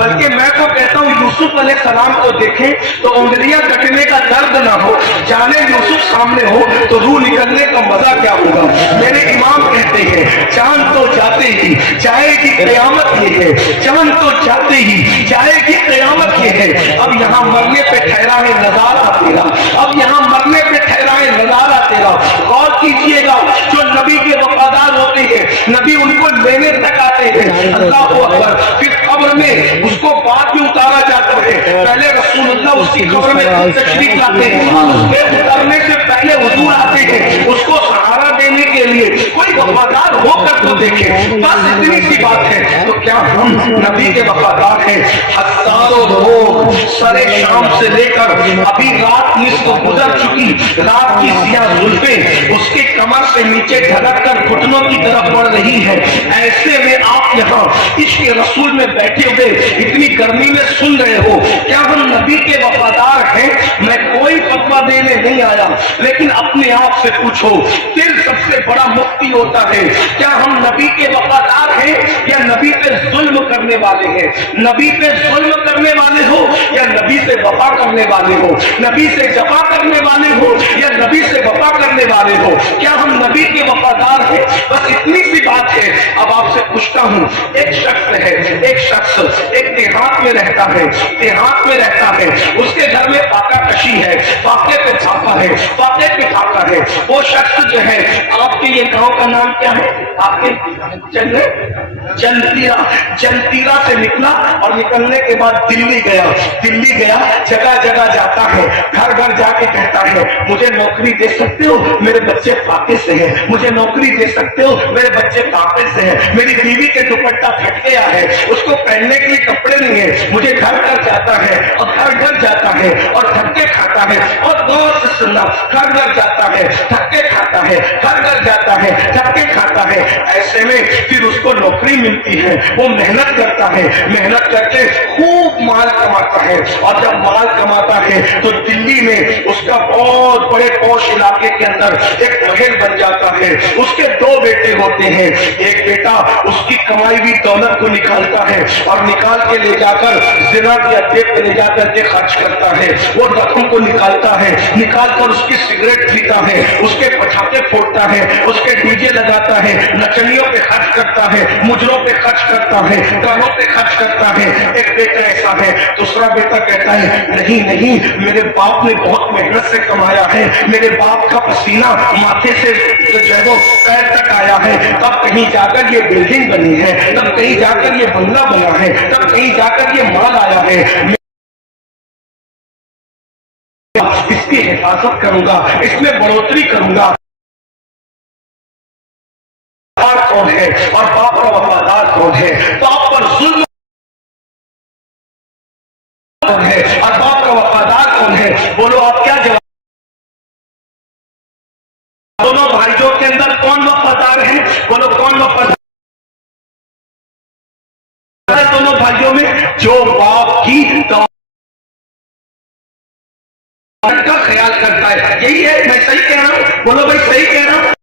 बल्कि मैं तो कहता हूँ यूसुफ अलैहिस्सलाम को देखें तो उंगलियां कटने का दर्द ना हो, जाने यूसुफ सामने हो तो रूह निकलने का मजा क्या होगा। मेरे इमाम कहते हैं चांद तो जाते ही जाएगी कयामत ये है, चांद तो जाते ही जाएगी कयामत ये है। अब यहाँ मरने पे ठहरा है नजारा तेरा, अब यहाँ मरने पे ठहरा है नजारा तेरा। गौर कीजिएगा, जो नबी के वफादार होते हैं, नबी उनको लेने तक आते हैं, अल्लाह अकबर, फिर कब्र में उसको बाद में उतारा जाता है। पहले रसूलुल्लाह उसकी कब्र में तशरीफ लाते हैं, उसके उतरने से पहले हुजूर आते हैं उसको सहारा देने के लिए। कोई वफादार होकर तो देखे, बस इतनी सी बात है। तो क्या हम नबी के वफादार हैं? हजारों लोग सरे शाम से लेकर अभी रात निस्फ गुजर चुकी, रात की सियाह जुल्फें उसके कमर से नीचे ढलक कर घुटनों की तरफ बढ़ रही है। ऐसे में आप यहाँ इश्क रसूल में बैठे हुए इतनी गर्मी में सुन रहे हो। क्या हम नबी के वफादार हैं? मैं कोई फतवा देने नहीं आया, लेकिन अपने आप से पूछो, दिल सबसे बड़ा मुफ्ती होता है। क्या हम नबी के वफादार हैं या नबी पे जुल्म करने वाले हैं? नबी पे जुल्म करने वाले हो या नबी से वफा करने वाले हो? नबी से जफा करने वाले हो या नबी से वफा करने वाले हो? क्या हम नबी के वफादार हैं? बस इतनी सी बात है। अब आपसे पूछता हूं, एक शख्स है, एक शख्स एक देहात में रहता है, देहात में रहता है, उसके घर में फाका कशी है, फाके पे छापा है, फाके पे छापा है। वो शख्स जो है, आपके ये गांव का नाम क्या है? आपके जंतीरा, जंतीरा से निकला और निकलने के बाद दिल्ली गया, दिल्ली गया, जगह जगह जाता है, घर घर जाके कहता है मुझे नौकरी दे सकते हो, मेरे बच्चे फाके से हैं, मुझे नौकरी दे सकते हो, मेरे बच्चे फाके से हैं, मेरी बीवी के दुपट्टा फट गया है, उसको पहनने के लिए कपड़े नहीं है। मुझे घर घर जाता है और घर घर जाता है और धक्के खाता है। और गौर से सुनना, घर घर जाता है, धक्के खाता है, घर घर जाता है, धक्के खाता है। ऐसे में फिर उसको नौकरी मिलती है, वो मेहनत करता है, मेहनत करके खूब माल कमाता है। और जब माल कमाता है तो दिल्ली में उसका बहुत बड़े पौष इलाके के अंदर एक महल बन जाता है। उसके दो बेटे होते हैं, एक बेटा उसकी कमाई हुई दौलत को निकालता है और निकाल के ले जाकर जिना के अड्डे पे ले जाकर के खर्च करता है। वो रकम को निकालता है, निकाल कर उसकी सिगरेट पीता है, उसके पटाखे फोड़ता है, उसके डीजे लगाता है, नचनियों पे खर्च करता है, मुजरों पे खर्च करता है, गानों पे खर्च करता है। एक बेटा ऐसा है। दूसरा बेटा कहता है नहीं नहीं, मेरे बाप ने बहुत मेहनत से कमाया है, मेरे बाप का पसीना माथे से जो पैर तक आया है, तब कहीं जाकर ये बिल्डिंग बनी है, तब कहीं जाकर ये बंगला बना है, तब कहीं जाकर ये माल आया है। इसकी हिफाजत करूंगा, इसमें बढ़ोतरी करूंगा। कौन है और बाप का वफादार कौन है? बाप पर जुल्म कौन है और बाप का वफादार कौन है? बोलो आप क्या जवाब? दोनों भाइयों के अंदर कौन वफादार है? बोलो कौन वफादार? दोनों भाइयों में जो बाप की का ख्याल करता है, यही है। मैं सही कह रहा हूं? बोलो भाई सही कह रहा हूं?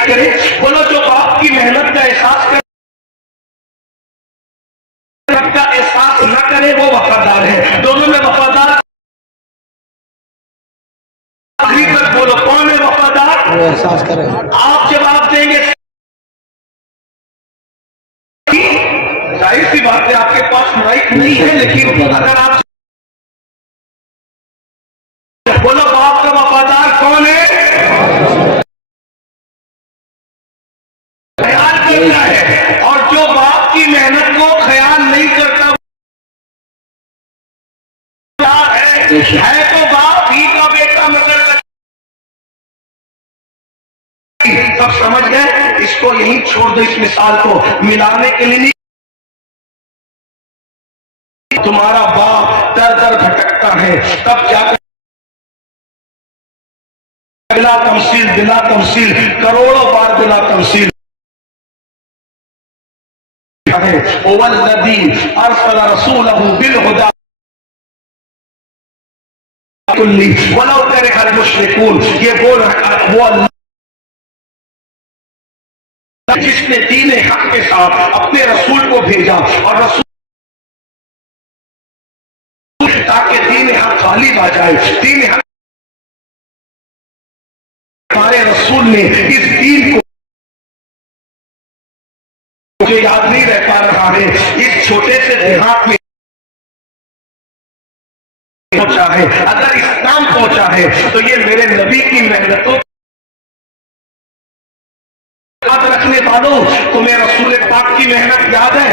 करे, बोलो जो बाप की मेहनत का एहसास करे, का एहसास न करे, वो वफादार है। दोनों में वफादार आखिरी तक बोलो कौन है वफादार? वो एहसास करे। आप जवाब देंगे, जाहिर सी बात है आपके पास माइक नहीं है, लेकिन अगर आप बोलो बाप का वफादार कौन है? है। और जो बाप की मेहनत को ख्याल नहीं करता है तो बाप ही का बेटा मगर सब समझ गए। इसको यहीं छोड़ दो, इस मिसाल को मिलाने के लिए नहीं। तुम्हारा बाप दर दर भटकता है, तब जाकर बिला तमसील करोड़ों बार बिला तमसील वल्लज़ी अरसला रसूलहू बिलहुदा वलौ करिहल मुश्रिकून। ये बोल वो जिसने दीन हक के साथ अपने रसूल को भेजा और रसूल ताकि दीन हक गालिब आ जाए, दीन हक हमारे रसूल ने इस दीन को, मुझे याद नहीं रह पा रहा है, इस छोटे से देहात में पहुंचा है। अगर इस्लाम पहुंचा है तो ये मेरे नबी की मेहनतों याद रखने वालों, तुम्हें रसूल पाक की मेहनत याद है?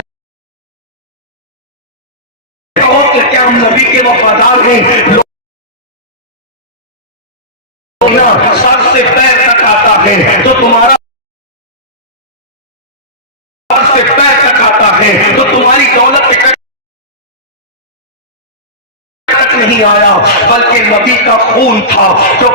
कहो कि क्या हम नबी के वफादार हैं? सर से पैर तक आता है तो तुम्हारा सर से पैर तक आता है तो तुम्हारी दौलत नहीं आया, बल्कि नबी का खून था जो